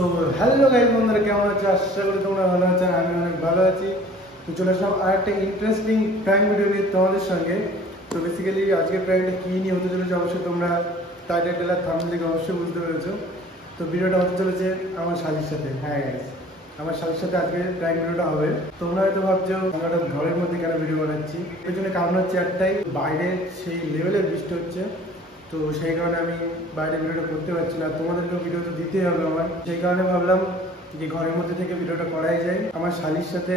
তো hello guys, বন্ধুরা কেমন আছো? আশা করি তোমরা ভালো আছো। আমি অনেক ভালো আছি। তো চলে আসলাম আরেকটা ইন্টারেস্টিং প্র্যাঙ্ক ভিডিও নিয়ে তোমাদের সঙ্গে। তো বেসিক্যালি আজকের প্র্যাঙ্কটা কী নিয়ে হতে চলেছে অবশ্যই তোমরা টাইটেল টেলার থাম্বনেল থেকে অবশ্যই বুঝতে পেরেছো। তো ভিডিওটা হতে চলেছে আমার শালির সাথে। হ্যাঁ গাইস, আমার শালির সাথে আজকে প্র্যাঙ্ক ভিডিওটা হবে। তোমরা হয়তো ভাবছো আমরা একটা ঘরের মধ্যে কেন ভিডিও বানাচ্ছি। এর জন্য কারণ হচ্ছে একটাই, বাইরে সেই লেভেলের বৃষ্টি হচ্ছে। তো সেই কারণে আমি বাইরে ভিডিওটা করতে পারছি না, তোমাদেরকেও ভিডিও তো দিতেই হবে আমার। সেই কারণে ভাবলাম যে ঘরের মধ্যে থেকে ভিডিওটা করাই যায়। আমার শালির সাথে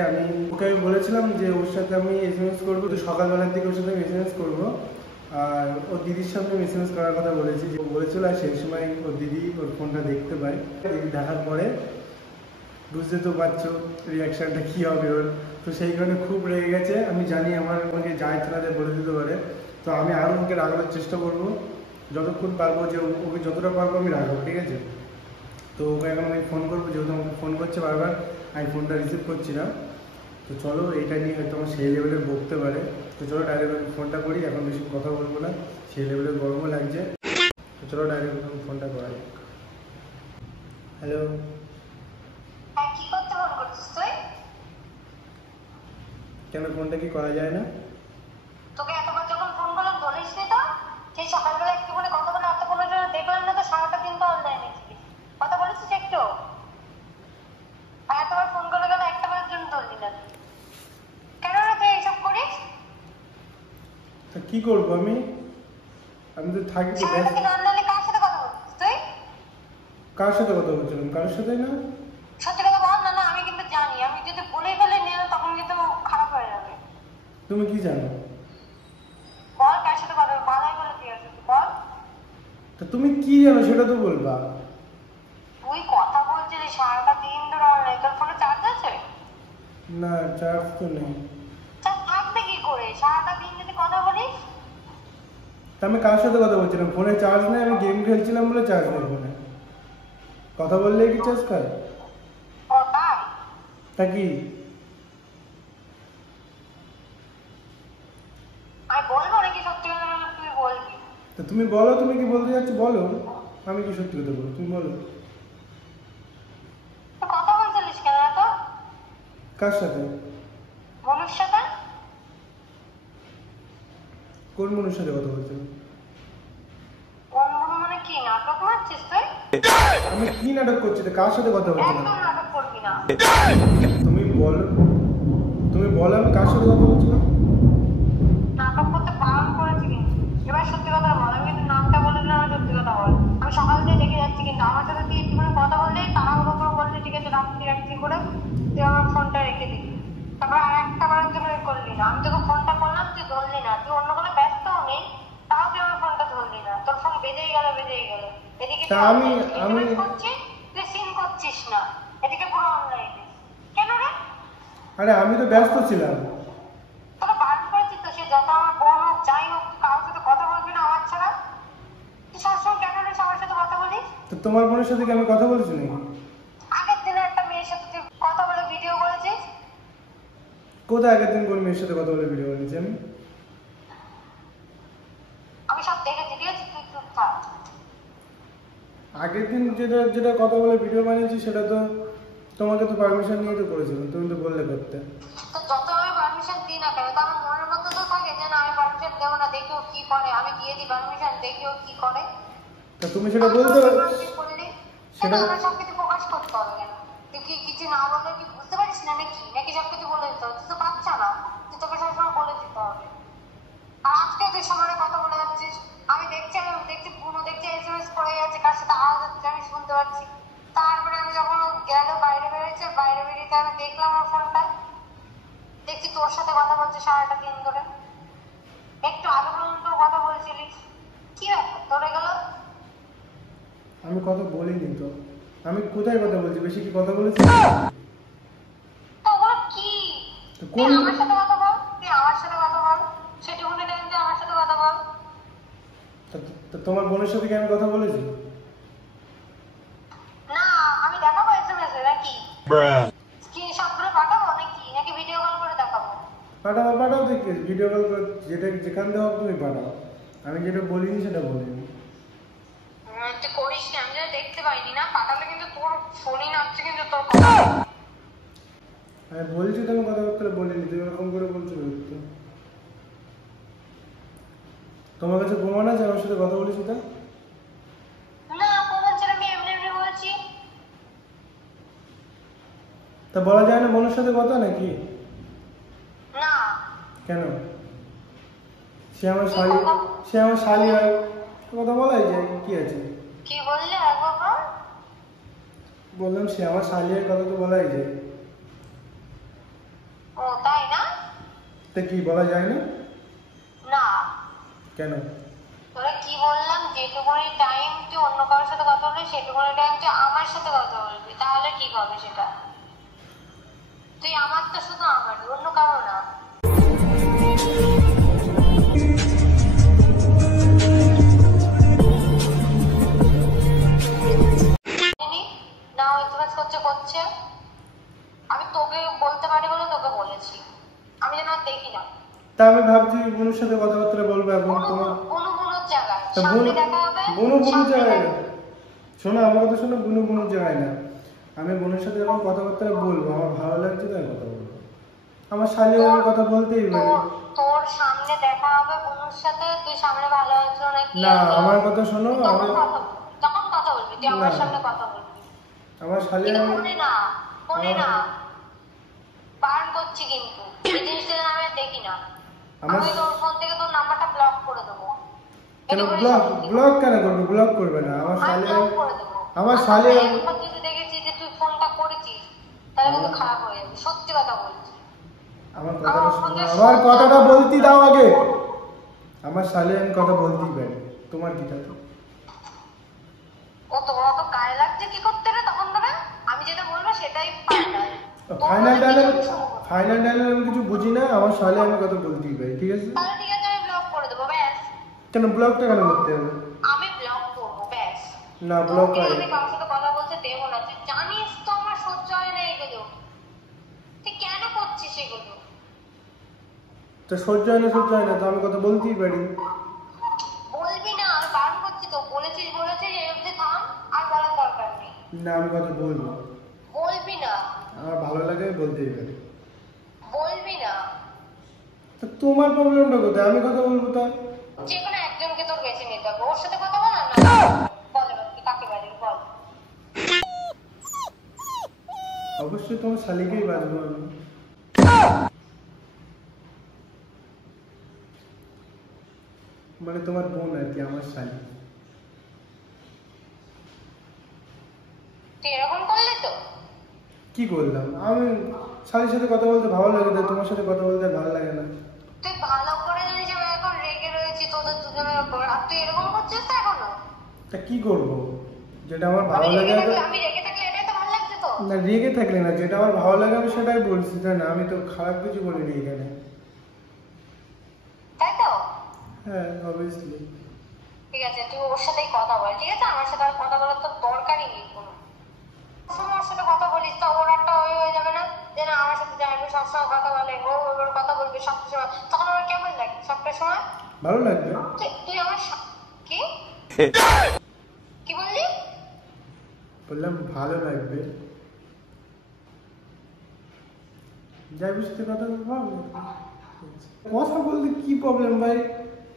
ওকে আমি বলেছিলাম যে ওর সাথে আমি SMS করবো, তো সকালবেলার দিকে ওর সাথে আমি SMS করবো। আর ওর দিদির সামনে SMS করার কথা বলেছি, যে বলেছিল। আর সেই সময় ওর দিদি ওর ফোনটা দেখতে পায়। দিদি দেখার পরে বুঝতে তো পারছো রিয়াকশানটা কী হবে ওর। তো সেই কারণে খুব রেগে গেছে। আমি জানি আমাকে যা ইচ্ছা তাদের বলে দিতে পারে। তো আমি আরও ওকে রাগানোর চেষ্টা করবো, যতক্ষণ পারবো, যে ওকে যতটা পারবো আমি রাখবো, ঠিক আছে? তো ওকে এখন আমি ফোন করবো, যেহেতু আমাকে ফোন করছে বারবার, আমি ফোনটা রিসিভ করছি না। তো চলো, এটা নিয়ে হয়তো আমার সেই লেভেলের বকতে পারে। তো চলো ডাইরেক্ট আমি ফোনটা করি, এখন বেশি কথা বলবো না, সেই লেভেলের গরমও লাগছে। তো চলো ডাইরেক্ট আমি ফোনটা করাই। হ্যালো, কি করতে ফোন করছিস তুই? কেন ফোনটা কি করা যায় না? তোকে এতবার যখন ফোন করলাম ধরিস নি তো? সেই সকালবেলা একটু করে কথা বলে এত কোনো দেখলাম না তো, সারাটা দিন তো অনলাইনে ছিলিস। কথা বলেছিস একটু? আর এতবার ফোন করলে কেন একটা বারের জন্য ধরলি না? কেন রে তুই এইসব করিস? তা কি করবো আমি? আমি তো থাকি তো ব্যস্ত। সারাদিন অনলাইনে কার সাথে কথা বলছিস তুই? কার সাথে কথা বলছিলাম? কারোর সাথেই না। সত্যি কথা বল না। না আমি কিন্তু জানি, আমি যদি বলে ফেলে নিয়ে তখন কিন্তু খারাপ হয়ে যাবে। তুমি কি জানো? বল কার সাথে কথা বল, বালাই বলে কি আছে তুই বল। তা তুমি কি জানো সেটা তো বলবা। তুই কথা বলছিস সারাটা দিন ধরে অনলাইনে, তোর ফোনে চার্জ আছে? না, চার্জ তো নেই। থাকবে কি করে সারাটা দিন যদি কথা বলিস? তা আমি কার সাথে কথা বলছিলাম? ফোনে চার্জ নেই, আমি গেম খেলছিলাম বলে চার্জ নেই ফোনে। কথা বললে কি চার্জ খায়? ও তাই? তা কি? আমি বলবো নাকি সত্যি কথা বলে তুই বলবি? তা তুমি বলো, তুমি কি বলতে যাচ্ছ বলো। আমি কি সত্যি কথা বলবো, তুমি বলো। তুই কথা বলছিলিস কেন এত? কার সাথে? মনুর সাথে? কোন মনুর সাথে কথা বলছিলাম? কোন মনু মানে কি নাটক মারছিস তুই? আমি কি নাটক করছি? তা কার সাথে কথা বলছিলাম? একদম নাটক করবি না। তুমি বলো, তুমি বলো আমি কার সাথে কথা বলছিলাম। নাটক করতে বারণ করেছি কিন্তু। এবার সত্যি কথা বল, আমি কিন্তু নামটা বলে দিলাম, আমি সত্যি কথা বল। আমি সকাল থেকে দেখে যাচ্ছি কিন্তু আমার সাথে তুই একটুখানি কথা বললেই তাড়াহুড়ো করে বললি ঠিক আছে রাখছি রাখছি করে তুই আমার ফোনটা রেখে দিবি। তারপর আর একটা বারের জন্য করলি না। আমি তোকে ফোনটা করলাম তুই ধরলি না, তুই অন্য কোনো ব্যস্তও নেই, তাও তুই আমার ফোনটা ধরলি না। তোর ফোন বেজেই গেল বেজেই গেল। এদিকে তা আমি করছিস, তুই সিন করছিস না, এদিকে পুরো অনলাইনে। কেন রে? আরে আমি তো ব্যস্ত ছিলাম। তোকে বারণ করেছি তো, সে যত আমার বোন হোক যাই হোক কারোর সাথে কথা বলবি না আমার ছাড়া। তুই সবসময় কেন রে সবার সাথে কথা বলিস? তো তোমার বোনের সাথে কি আমি কথা বলছি নাকি? আগের দিনে একটা মেয়ের সাথে তুই কথা বলে ভিডিও করেছিস। কোথায় আগের দিন কোন মেয়ের সাথে কথা বলে ভিডিও বানিয়েছি আমি? আমি সব দেখেছি, ঠিক আছে তুই চুপ থাক। আগের দিন যেটা যেটা কথা বলে ভিডিও বানিয়েছি সেটা তো তোমাকে তো পারমিশন নিয়ে তো করেছিলাম, তুমি তো বললে করতে। তো যত আমি পারমিশন দিই না কেন, তো আমার মনের মধ্যে তো থাকে যে না আমি পারমিশন দেবো না, দেখি ও কি করে। আমি দিয়ে দিই পারমিশন, দেখি ও কি করে। তা তুমি সেটা বলতে পারো। করলি সেটা আমার সবকিছু প্রকাশ করতে হবে কেন? তুই কি কিছু না বললে কি বুঝতে পারিস না নাকি? নাকি সবকিছু বলে দিতে হবে? তুই তো বাচ্চা না, তুই তোকে সবসময় বলে দিতে হবে। আর আজকে তুই সবার কথা বলে যাচ্ছিস। আমি দেখছি পুরো দেখছি SMS করে যাচ্ছে, কার সাথে আওয়াজ হচ্ছে আমি শুনতে পাচ্ছি। তারপরে আমি যখন গেল বাইরে বেরিয়েছে, বাইরে বেরিয়ে আমি দেখলাম ওর ফোনটা, দেখছি তোর সাথে কথা বলছে সারাটা দিন ধরে। একটু আগে পর্যন্ত কথা বলছিলিস, কি ব্যাপার ধরে গেল? আমি কথা বলিনি তো। আমি কোথায় কথা বলছি? বেশি কি কথা বলেছি? তো ওগুলো কি? তো তুই কোন আমার সাথে কথা বল, তুই আমার সাথে কথা বল, সেটুকুনি টাইম তুই আমার সাথে কথা বল। তোমার বোনের সাথে কি আমি কথা বলেছি? না আমি দেখাবো SMS এ নাকি? স্ক্রিনশট করে পাঠাবো নাকি, নাকি ভিডিও কল করে দেখাবো? পাঠাও পাঠাও, দেখি ভিডিও কল করে, যেটা যেখান থেকে হোক তুমি পাঠাও। আমি যেটা বলিনি সেটা বলিনি। তুই করিস না, আমি যেটা দেখতে পাইনি না, পাঠালে কিন্তু তোর শুনি নাচছে কিন্তু তোর কথা। আমি বলছি তুমি কথাবার্তা বলিনি, তুমি এরকম করে বলছো তো। তোমার কাছে প্রমাণ আছে আমার সাথে কথা বলেছি তা? না প্রমাণ ছাড়া আমি এমনি এমনি বলছি। তা বলা যায় না বোনের সাথে কথা নাকি? না। কেন? সে আমার শালি হয়, কথা বলাই যায়, কি আছে? কি বললে একবার বল? বললাম সে আমার শালি হয়, কথা তো বলাই যায়। ও তাই না? তা কি বলা যায় না? না। কেন? তোরা কি বললাম, যেটুকুনি টাইম তুই অন্য কারোর সাথে কথা বলবি সেটুকুনি টাইম তুই আমার সাথে কথা বলবি, তাহলে ঠিক হবে সেটা। তুই আমার তো শুধু আমারই, অন্য কারো না। না হয়তো করছে, আমি তোকে বলতে পারি বলে তোকে বলেছি, আমি যেন আর দেখি না। তা আমি ভাবছি বোনের সাথে কথাবার্তা বলবো এখন তোমার। বুনুর জায়গায় সামনে দেখা হবে। বুনুর জায়গায় না, শোনো আমার কথা শোনো, বুনুর জায়গায় না। আমি বোনের সাথে যখন কথাবার্তা বলবো, আমার ভালো লাগছে তাই কথা বলবো। আমার শালি আমি কথা বলতেই পারি। তোর সামনে দেখা হবে বুনুর সাথে, তুই সামনে ভালো আছো নাকি? না আমার কথা শোনো, আমি তখন কথা বলবি, তুই আমার সামনে কথা বলবি। আমার শালি ফোনে না বারণ করছি কিন্তু এই জিনিসটা আমি দেখি না। আমি তোর ফোন থেকে তোর নাম্বারটা ব্লক করে দেবো। কেন ব্লক কেন করবে? ব্লক করবে না। আমার শালি এখন যদি দেখেছি যে তুই ফোনটা করেছিস তাহলে কিন্তু খারাপ হয়ে যাবে, সত্যি কথা বলছি। আমার কথাটা বলতে দাও আগে। আমার শালি আমি কথা বলতেই পারি, তোমার কি থাকে? ও তোর অত গায়ে লাগছে কি করতে রে? তখন ধরে আমি যেটা বলবো সেটাই ফাইনাল ডায়লগ আমি কিছু বুঝি না। আমার শালি আমি কথা বলতেই পারি, ঠিক আছে? তাহলে ঠিক আছে, আমি ব্লক করে দেবো ব্যাস। কেন ব্লকটা কেন করতে হবে? আমি ব্লক করবো ব্যাস। না ব্লক করে আমি কারোর সাথে কথা বলতে দেবো না, তুই জানিস তো আমার সহ্য হয় না এগুলো। তুই কেন করছিস এগুলো? তো সহ্য হয় না তো আমি কথা বলতেই পারি। বলবি না, আমি বারণ করছি তো, বলেছিস এই অবধি থাম, আর বলার দরকার নেই। না আমি কথা বলবো। বলবি না। আমার ভালো লাগে বলতেই পারি। বলবি না। তো তোমার প্রবলেমটা কোথায়? আমি কথা বলবো তা। যে কোনো একজনকে তোর বেছে নিতে হবে, ওর সাথে কথা বল আর না বল। এবার তুই কাকে বাড়ি বল। অবশ্যই তোমার শালিকেই বাজবো আমি। মানে তোমার বোন আর কি, আমার শালি। তুই এরকম করলি তো? কি করলাম? আমি শালির সাথে কথা বলতে ভালো লাগে, তোমার সাথে কথা বলতে ভালো লাগে না। তুই ভালো করে জানিস আমি এখন রেগে রয়েছি তোদের দুজনের উপর, আর তুই এরকম করছিস তো এখনো। তা কি করবো? যেটা আমার ভালো লাগে আমি রেগে থাকলে এটাই তো ভালো লাগছে তো। না রেগে থাকলে না, যেটা আমার ভালো লাগে আমি সেটাই বলছি, তাই না? আমি তো খারাপ কিছু বলিনি এখানে, তাই তো? হ্যাঁ অবভিয়াসলি। ঠিক আছে, তুই ওর সাথেই কথা বল, ঠিক আছে? আমার সাথে আর কথা বলার তো দরকারই নেই কোনো। ওর সাথে কথা বলিস তো ওর একটা হয়ে যাবে না যে না আমার সাথে যাইবে, সবসময় কথা বলে, ওর কথা বলবে সবসময়, তখন আমার কেমন লাগে সবটা সময়? ভালো লাগবে। তুই আমার কি কি বললি? বললাম ভালো লাগবে। যাই বুঝতে কথা বলবো। কথা বলতে কি প্রবলেম ভাই?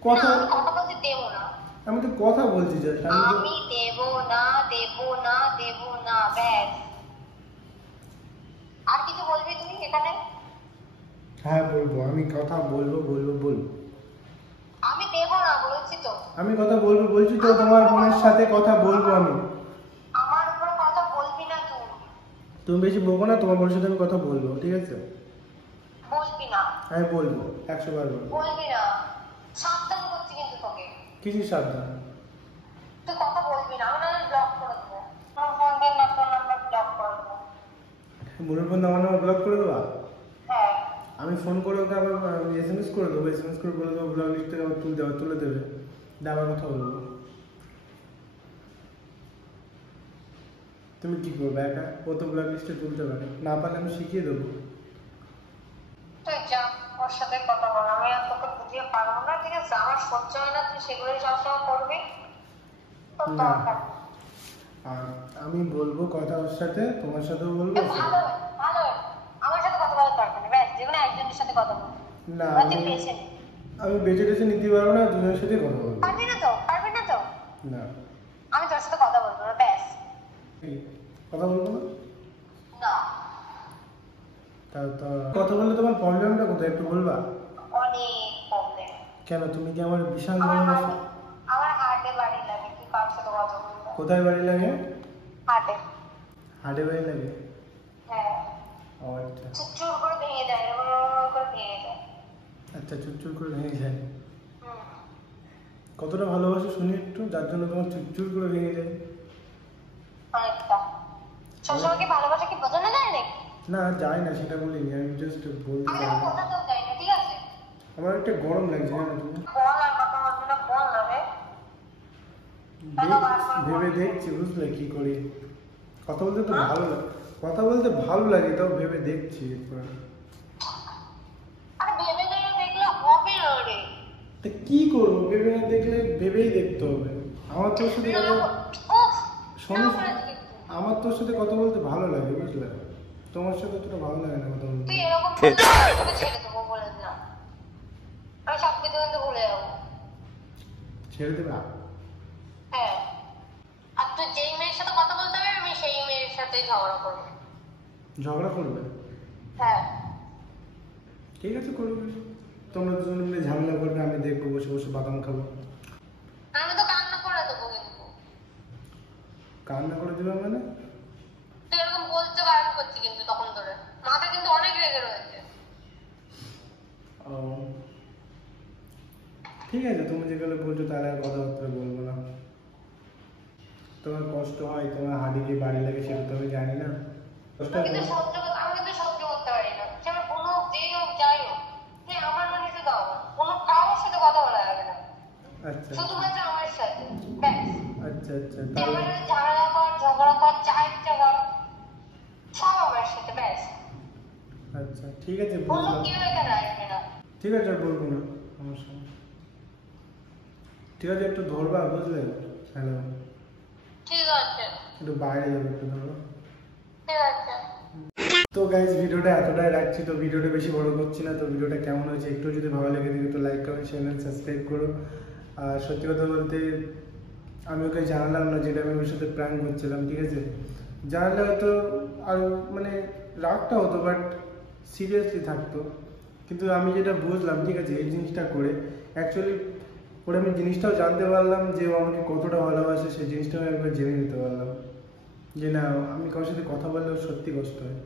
কথা বলতে দেবো না। আমি তো কথা বলছি জাস্ট। আমি দেবো না ব্যাস। আর কিছু বলবি তুই এখানে? হ্যাঁ বলবো, আমি কথা বলবো। আমি দেবো না বলছি তো। আমি কথা বলবো বলছি তো, তোমার বোনের সাথে কথা বলবো আমি। আমার উপরে কথা বলবি না তুই। তুমি বেশি বকো না, তোমার বোনের সাথে আমি কথা বলবো, ঠিক আছে? বলবি না। আমি বলবো 100 বার বলবো। বলবি না, সাবধান করছি কিন্তু তোকে। কিছু সাবধান। তুই কথা বলবি না, আমি না ব্লক করে দেবো। আমার ফোন দিয়ে না, ফোন নাম্বার ব্লক করে দেবো। বোনের ফোন নাম্বার ব্লক করে দেবা? হ্যাঁ। আমি ফোন করে ওকে আবার SMS করে দেবো, SMS করে বলে দেবো ব্লক লিস্ট থেকে আবার তুলে দেবে, আবার কথা বলবো। তুমি কি করবে একা? ও তো ব্লক লিস্টে তুলতে পারে, না পারলে আমি শিখিয়ে দেবো। তুই যা ওর সাথে কথা বল, আমি আর তোকে বুঝিয়ে পারবো না, ঠিক আছে? আমার সহ্য হয় না তুই সেগুলোই সবসময় করবি। আর আমি বলবো কথা ওর সাথে, তোমার সাথেও বলবো। ভালো ভালো, আমার সাথে কথা বলার দরকার নেই, ব্যাস যেকোনো একজনের সাথে কথা বলবো। না তুই বেছে নে। আমি বেছে টেছে নিতে পারবো না, দুজনের সাথে কথা বলবো। পারবি না তো? পারবি না তো? না আমি তোর সাথে কথা বলবো না, ব্যাস। কথা বলবো না? না। তা কথা বললে তোমার প্রবলেমটা কোথায় একটু বলবা? অনেক প্রবলেম। কেন, তুমি কি আমার বিশাল আমার হার্টে বাড়ি লাগে, তুই কার সাথে কথা বলবো? কোথায় বাড়ি লাগে? হার্টে। হাটে বাড়ি লাগে? হ্যাঁ। ও আচ্ছা চুরচুর করে ভেঙে যায়, এরকম করে ভেঙে যায়। আচ্ছা, চুরচুর করে ভেঙে যায়। হুম। কতটা ভালোবাসো শুনি একটু, যার জন্য তোমার চুরচুর করে ভেঙে যায়? অনেকটা। সবসময় কি ভালোবাসা কি বোঝানো যায় নাকি? না যায় না, সেটা বলিনি, আমি জাস্ট বলতে আমি চাই। তোকে বোঝাতেও চাই না, ঠিক আছে? আমার একটা গরম লাগছে জানো তুমি। বল আর কথা বলবি না, বল না রে। ভেবে দেখছি বুঝলে কি করি। কথা বলতে তো ভালো লাগে, কথা বলতে ভালো লাগে, তাও ভেবে দেখছি একবার। আরে ভেবে দেখলে হবে না রে। তা কি করবো, ভেবে না দেখলে ভেবেই দেখতে হবে। আমার তোর সাথে কথা উফ, শোনো, না করে দিবি। আমার তোর সাথে কথা বলতে ভালো লাগে বুঝলে, তোমার সাথে তোটা ভালো লাগে না কথা বলতে। তুই এরকম করলে আমি তোকে ছেড়ে দেবো বলে দিলাম। আমি সব কিছু কিন্তু ভুলে যাবো। ছেড়ে দেবে? হ্যাঁ। আর তুই যেই মেয়ের সাথে কথা বলতে হবে আমি সেই মেয়ের সাথে ঝগড়া করবো। ঝগড়া করবে? হ্যাঁ। ঠিক আছে করবে, তোমরা দুজন মিলে ঝামেলা করবে, আমি দেখবো বসে বসে বাদাম খাবো। আমি তো কান্না করে দেবো কিন্তু। কান্না করে দেবে মানে? তুই এরকম বলতে বারণ করছি কিন্তু তখন ধরে। মাথা কিন্তু অনেক রেগে রয়েছে। ও ঠিক আছে, তুমি যেগুলো বলছো তাহলে আর কথাবার্তা বলবো না। তোমার কষ্ট হয়, তোমার হাঁড়ি গিয়ে বাড়ি লাগে, সেটা তো আমি জানি না। কষ্ট আমি কিন্তু সহ্য করতে পারি না। সে আমার বোন হোক, যেই হোক, যাই হোক। তুই আমার মানে শুধু আমার। কোনো কারোর সাথে কথা বলা যাবে না। আচ্ছা শুধুমাত্র আমার সাথে। ব্যাস। আচ্ছা আচ্ছা তুই তাহলে আমার সাথে ঝামেলা কর, ঝগড়া কর, যা ইচ্ছা কর। সব আমার সাথে, ব্যাস। আচ্ছা ঠিক আছে অন্য বুঝলাম। কেউ এখানে আসবে না। ঠিক আছে আর বলবো না, সমস্যা নেই। ঠিক আছে একটু ধরবা বুঝলে। হ্যালো, ঠিক আছে। একটু বাইরে যাবো, একটু ধরো। ঠিক আছে। তো গাইজ ভিডিওটা এতটাই রাখছি, তো ভিডিওটা বেশি বড় করছি না। তো ভিডিওটা কেমন হয়েছে একটু যদি ভালো লাগে থাকে তো লাইক করো, চ্যানেল সাবস্ক্রাইব করো। আর সত্যি কথা বলতে আমি ওকে জানালাম না যেটা আমি ওর সাথে প্র্যাঙ্ক করছিলাম, ঠিক আছে। জানালে হয়তো আর মানে রাগটা হতো, বাট সিরিয়াসলি থাকতো। কিন্তু আমি যেটা বুঝলাম, ঠিক আছে, এই জিনিসটা করে অ্যাকচুয়ালি ওরা আমি জিনিসটাও জানতে পারলাম যে ও আমাকে কতটা ভালোবাসে, সেই জিনিসটাও আমি একবার জেনে নিতে পারলাম যে না, আমি কারোর সাথে কথা বললেও সত্যি কষ্ট হয়।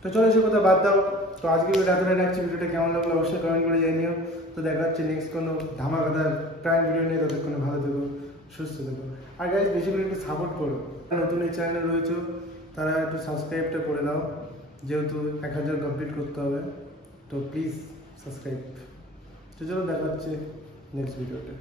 তো চলো সে কথা বাদ দাও। তো আজকে ভিডিও এতটাই রাখছি, ভিডিওটা কেমন লাগলো অবশ্যই কমেন্ট করে জানিও। তো দেখা হচ্ছে নেক্সট কোনো ধামাকাদার প্রাইম ভিডিও নিয়ে, ততক্ষণে ভালো থেকো, সুস্থ থেকো। আর গাইজ বেশি করে একটু সাপোর্ট করো, নতুন এই চ্যানেলে রয়েছে তারা একটু সাবস্ক্রাইবটা করে দাও, যেহেতু 1000 কমপ্লিট করতে হবে। তো প্লিজ সাবস্ক্রাইব। তো চলো দেখা হচ্ছে নেক্সট ভিডিওতে।